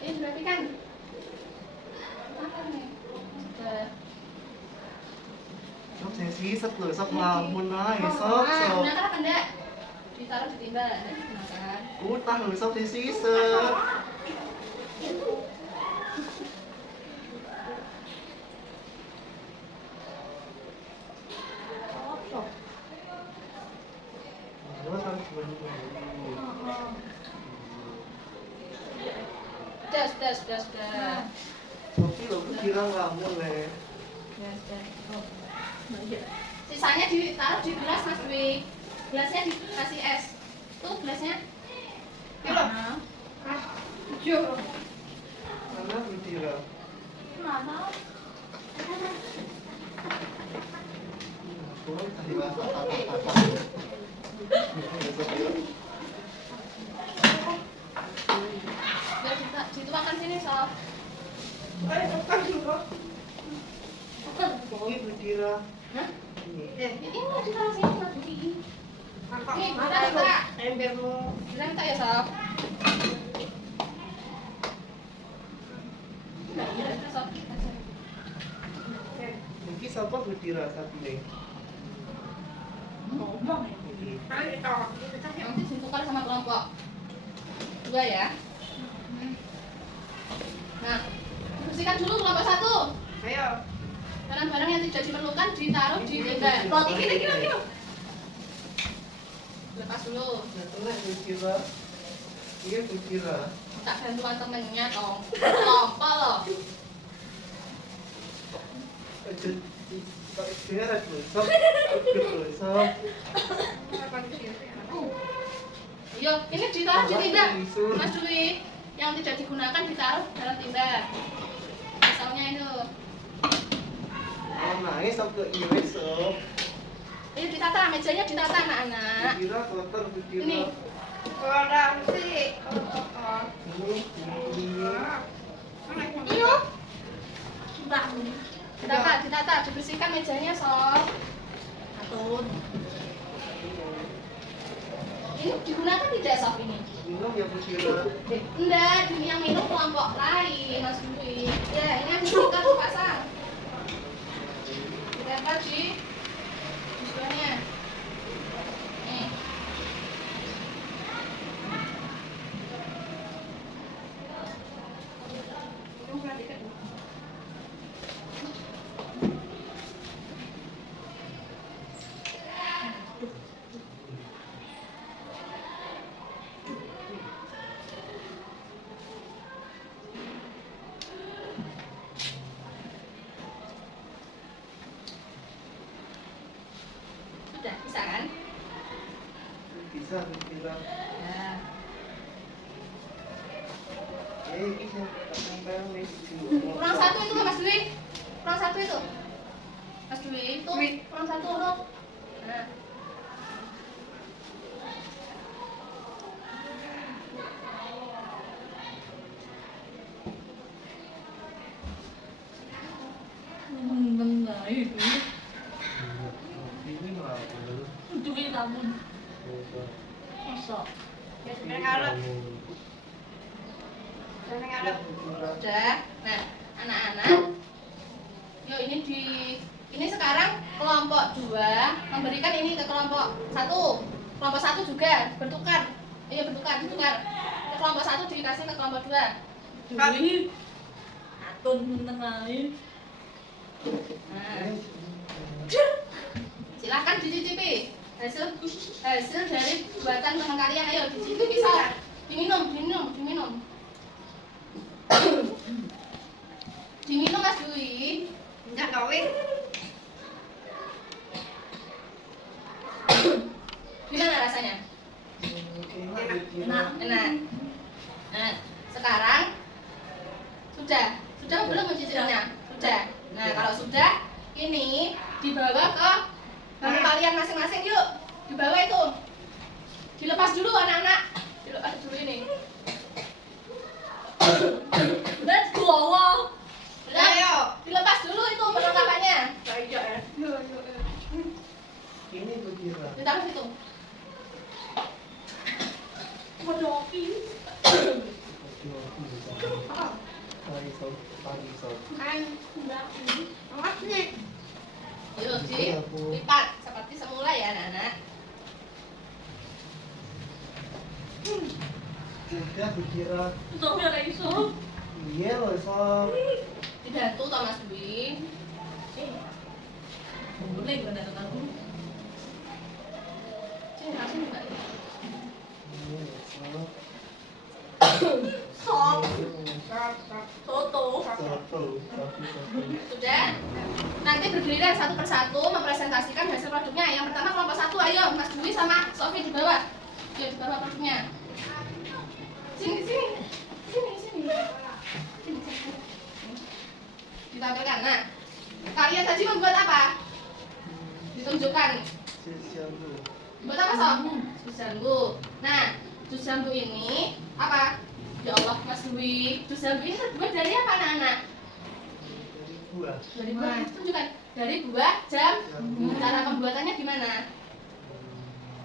Ini dirapikan. Apa nih? Sudah. Sob sesi set lho, sob ngelamun aja sob. Nah, Sob. gunakan apa enggak? Ditaruh di timba, nanti digunakan. Utah lho sob sesi set. sudah. Sofi lo kira kamu le. Sisanya ditaruh di gelas Mas Dwi. Gelasnya dikasih es. Tuh gelasnya. Yuk. Tujuh. Mana Budira? Mana? Boleh tadi bahasa kata-kata. Biar dituangkan sini sob. Ayo makan dulu. Ini Budira. Hah? Ini. Ini mau ditaruh sini Mas Dwi. Kakak Nih, mana kita tuh? Embermu. Bilang tak ya sob. Sob. Mungkin siapa Budira saat ini? Ngomong ya. Ayo kita. Nanti ditukar sama kelompok 2 ya. Nah, bersihkan dulu kelompok 1. Ayo. Barang-barang yang tidak diperlukan ditaruh di tenda. Gini. Lepas dulu. Nah, kena Budira. Iya Budira. Tak bantuan temennya dong. Kelompok loh. Dengar aku, sob. Sob. Iya, ini ditaruh di tenda. Mas Dwi, yang tidak digunakan ditaruh dalam tenda. Misalnya itu. Oh, naik sampai iris, sob. Ini ditata, mejanya ditata anak-anak. Budira kotor Budira. Ini. Orang sih. Ini. Iya. Mbak. Ditata, dibersihkan mejanya sob. Atun. Ini digunakan tidak sob ini? Minum ya Budira. Enggak, yang minum kelompok lain Mas Dwi. Ya, ini yang dibersihkan dipasang. Ditempel di display-nya. Nih. Sudah, bisa kan? Bisa Budira. Ya. Ini saya tempel nih. Kurang 1 itu Mas Dwi. Kurang 1 itu. Mas Dwi, itu kurang 1 loh. Nah. Enggak itu. Ini ngelakuin. Duit namun. Masa? Ya sebenarnya ngarep. Sebenarnya ngarep. Sudah. Nah, anak-anak. Yuk ini sekarang kelompok 2 memberikan ini ke kelompok 1. Kelompok 1 juga bertukar. Iya, ditukar. Ke kelompok 1 dikasih ke kelompok 2. Duit. Atun menteng lain. Nah, silahkan dicicipi hasil dari buatan teman kalian. Ayo dicicipi bisa diminum Mas Dwi. Enggak kawin. Gimana rasanya? Enak. Enak. Nah, sekarang sudah belum mencicipinya? Sudah. Nah, kalau sudah, ini dibawa ke bangku kalian masing-masing. Yuk, dibawa itu. Dilepas dulu anak-anak. Dilepas dulu ini. Let's go. Udah, Ayo. dilepas dulu itu perlengkapannya. Ayo ya. Ini Budira. Ditaruh situ. Medopi. Tari sob. Awas nih. Yuk, dilipat seperti semula ya anak-anak. Sudah Budira. Sofi ada isu. Iya loh sob. Dibantu toh Mas Dwi. Boleh gak datang aku? Sini langsung Mbak. Iya loh sob. Sob. Stop. Nanti bergiliran satu persatu mempresentasikan hasil produknya. Yang pertama kelompok 1, ayo Mas Dwi sama Sofi di bawah. Ayo di bawah produknya. Sini. Ditampilkan. Nah, kalian tadi membuat apa? Ditunjukkan. Jus jambu. Buat apa Sof? Jus jambu. Nah, jus jambu ini apa? Ya Allah Mas Dwi, jus jambu ini terbuat dari apa anak-anak? Dari buah. Dari buah. Tunjukkan. Dari buah jambu. Cara pembuatannya gimana?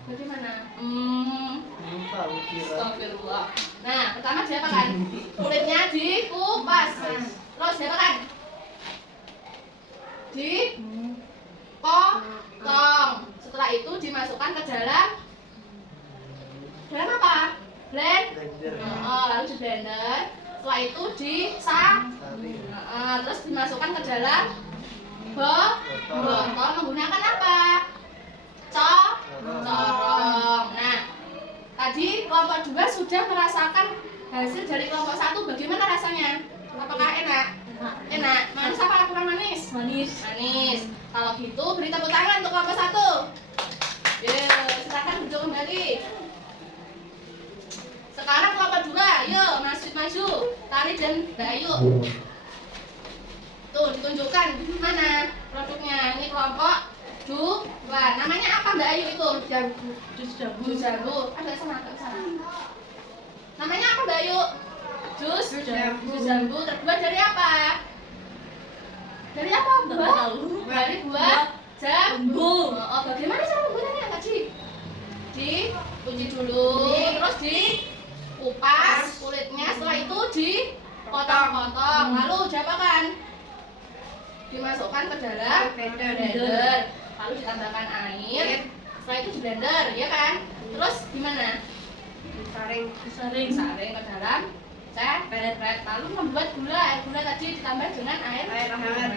Bagaimana? Belum tahu kira. Astagfirullah. Nah, pertama diapakan? Kulitnya dikupas. Terus diapakan? Dipotong. Setelah itu dimasukkan ke dalam apa? Blender. Lalu di blender. Setelah itu disaring. Sari. Terus dimasukkan ke dalam botol menggunakan apa? Corong. Nah, tadi kelompok 2 sudah merasakan hasil dari kelompok 1. Bagaimana rasanya? Apakah enak? Enak. Manis apa kurang manis? Manis. Manis. Kalau gitu beri tepuk tangan untuk kelompok 1. Silakan duduk kembali. Sekarang kelompok 2, yuk maju. Tari dan Mbak Ayu. Tuh ditunjukkan mana produknya. Ini kelompok 2. Namanya apa Mbak Ayu itu? Jus jambu. Jus jambu. Agak sana. Namanya apa Mbak Ayu? Jus jambu. Terbuat dari apa? Dari apa? Nggak Buah? tahu. Dari buah jambu. Jambu. Oh, bagaimana cara membuatnya tadi? Dikunci dulu, terus dikupas kulitnya. Setelah itu dipotong-potong. Lalu diapakan? Dimasukkan ke dalam blender. Lalu ditambahkan air. Setelah itu di blender, ya kan? Terus gimana? Disaring. Disaring ke dalam ceret. Lalu membuat gula. Gula tadi ditambah dengan air hangat.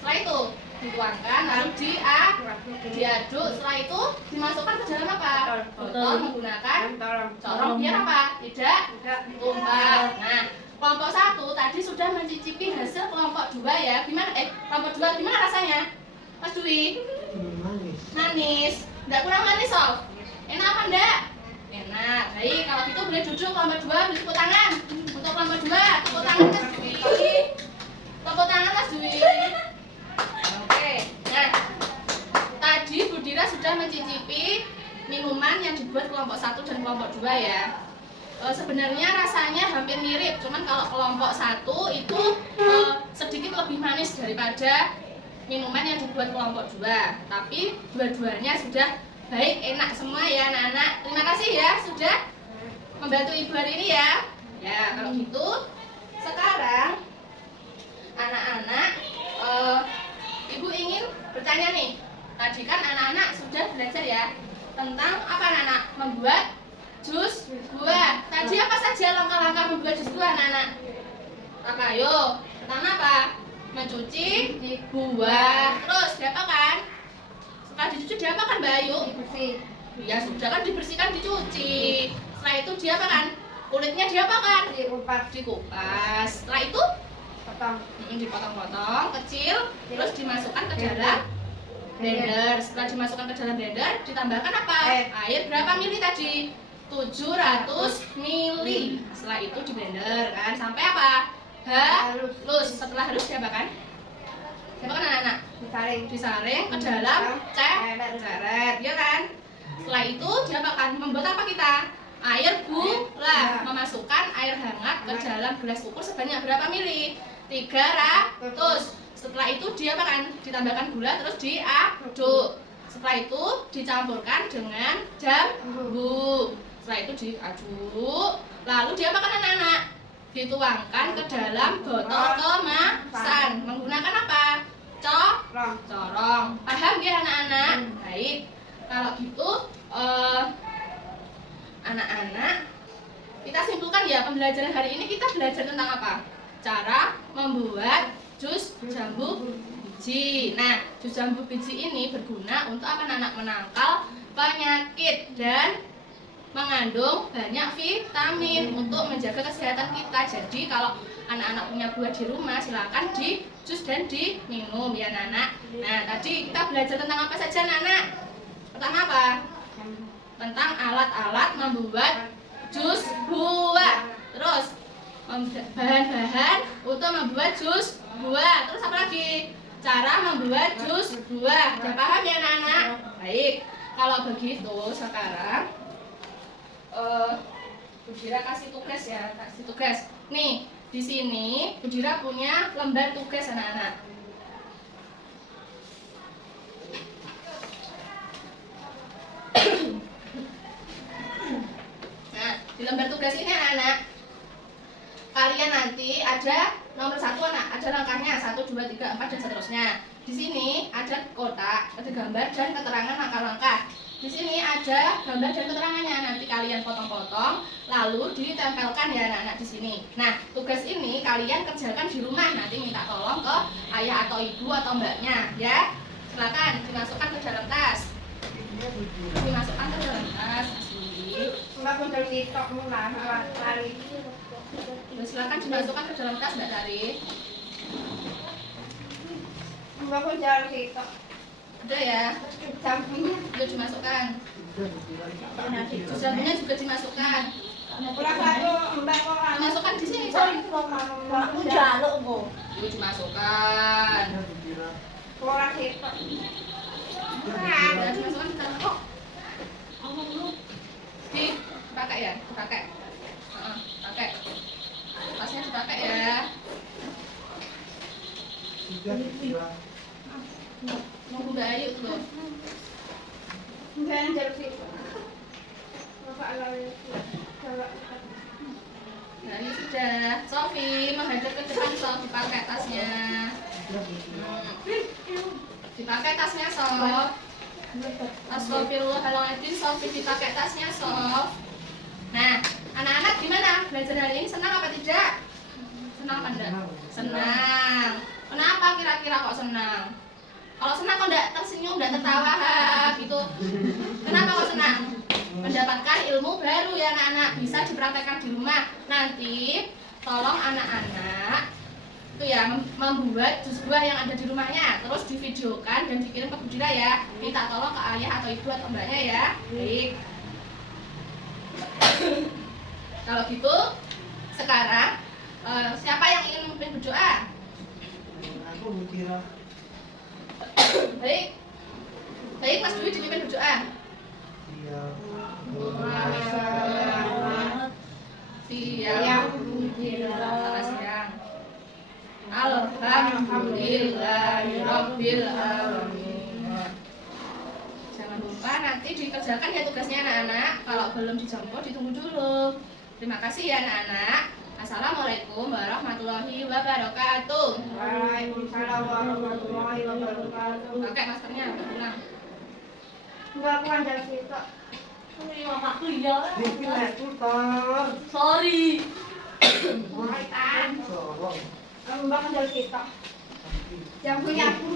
Setelah itu dituangkan, lalu diaduk. Setelah itu dimasukkan ke dalam apa? Botol menggunakan corong biar apa? Tidak tumpah. Nah, kelompok 1 tadi sudah mencicipi hasil kelompok 2 ya. Gimana? Kelompok 2 gimana rasanya? Mas Dwi? Manis. Manis. Enggak kurang manis, Sof? Enak apa enggak? Enak. Baik, kalau gitu boleh duduk kelompok 2, beri tepuk tangan. Untuk kelompok 2, tepuk tangan Mas Dwi. Tepuk tangan Mas Dwi. Oke. Nah, tadi Bu Dira sudah mencicipi minuman yang dibuat kelompok 1 dan kelompok 2 ya. Sebenarnya rasanya hampir mirip, cuman kalau kelompok 1 itu sedikit lebih manis daripada minuman yang dibuat kelompok 2. Tapi dua-duanya sudah baik, enak semua ya anak-anak. Terima kasih ya sudah membantu Ibu hari ini ya. Ya, kalau gitu sekarang anak-anak Ibu ingin bertanya nih. Tadi kan anak-anak sudah belajar ya tentang apa anak-anak? Membuat jus buah. Tadi apa saja langkah-langkah membuat jus buah anak-anak? Ayo, pertama apa? Mencuci buah. Terus diapakan? Setelah dicuci diapakan Mbak Ayu? Ya sudah kan dibersihkan, dicuci. Setelah itu diapakan? Kulitnya diapakan? Dikupas. Setelah itu dipotong-potong kecil, terus dimasukkan ke dalam blender. Setelah dimasukkan ke dalam blender, ditambahkan apa? Air berapa mili tadi? 700 mili. Setelah itu di blender kan sampai apa? Halus. Setelah halus diapakan? Diapakan anak-anak? Disaring ke dalam ceret, ya kan? Setelah itu diapakan? Membuat apa kita? Air gula. Memasukkan air hangat ke dalam gelas ukur sebanyak berapa mili? 300. Setelah itu diapakan? Ditambahkan gula terus diaduk. Setelah itu dicampurkan dengan jambu. Setelah itu diaduk. Lalu diapakan anak-anak? Dituangkan ke dalam botol kemasan menggunakan apa? Corong. Paham ya anak-anak? Baik. Kalau gitu anak-anak kita simpulkan ya pembelajaran hari ini kita belajar tentang apa? Cara membuat jus jambu biji. Nah, jus jambu biji ini berguna untuk apa anak-anak? Menangkal penyakit dan mengandung banyak vitamin untuk menjaga kesehatan kita. Jadi kalau anak-anak punya buah di rumah, silakan di jus dan diminum ya anak-anak. Nah, tadi kita belajar tentang apa saja anak-anak? Pertama apa? Tentang alat-alat membuat jus buah. Terus bahan-bahan untuk membuat jus buah. Terus apa lagi? Cara membuat jus buah. Sudah paham ya anak-anak? Baik. Kalau begitu sekarang Budira kasih tugas ya, kasih tugas. Nih, di sini Budira punya lembar tugas anak-anak. Nah, di lembar tugas ini anak-anak, kalian nanti ada nomor 1 anak, ada langkahnya 1, 2, 3, 4 dan seterusnya. Di sini ada kotak, ada gambar dan keterangan langkah-langkah. Di sini ada gambar dan keterangannya. Nanti kalian potong-potong, lalu ditempelkan ya anak-anak di sini. Nah, tugas ini kalian kerjakan di rumah. Nanti minta tolong ke ayah atau ibu atau mbaknya, ya. Silakan dimasukkan ke dalam tas. Dimasukkan ke dalam tas. Mbak model TikTok mulai lari. Silakan dimasukkan ke dalam tas, Mbak Tari. Mbak model TikTok. Udah ya, Jambunya. udah dimasukkan. Jambunya juga dimasukkan. Pulang satu Mbak kok Dimasukkan di sini. aku jaluk kok. Itu dimasukkan. Orang TikTok. Udah dimasukkan ke dalam. Oh, dipakai ya, dipakai. Pakai. Tasnya dipakai ya. Mau Mbak Ayu tuh. Mbak yang jaluk TikTok. Bapak lari. Nah ini sudah. Sofi menghadap ke depan, Sof, dipakai tasnya. Dipakai tasnya, Sof. Astagfirullahaladzim, Sofi dipakai tasnya, Sof. Nah, anak-anak gimana? Belajar hari ini senang apa tidak? Senang apa enggak? Senang. Kenapa kira-kira kok senang? Kalau senang kok enggak tersenyum, enggak tertawa gitu. Kenapa kok senang? Mendapatkan ilmu baru ya anak-anak, bisa dipraktekkan di rumah. Nanti tolong anak-anak itu ya membuat jus buah yang ada di rumahnya, terus divideokan dan dikirim ke Budira ya. Minta tolong ke ayah atau ibu atau mbaknya ya. Baik. Kalau gitu sekarang siapa yang ingin memimpin berdoa? Aku Budira. Baik. Baik, Mas Dwi dipimpin berdoa. Siang. Selamat siang. Alhamdulillahirabbil alamin. Jangan lupa nanti dikerjakan ya tugasnya anak-anak. Kalau belum dijemput ditunggu dulu. Terima kasih ya anak-anak. Assalamualaikum warahmatullahi wabarakatuh. Waalaikumsalam warahmatullahi wabarakatuh. Pakai maskernya, pulang. Mbak aku jaluk TikTok. Mamaku iya. Bikin aku tar. Sorry. Wah, tan. Tolong. Mbak jaluk TikTok. Jambunya aku.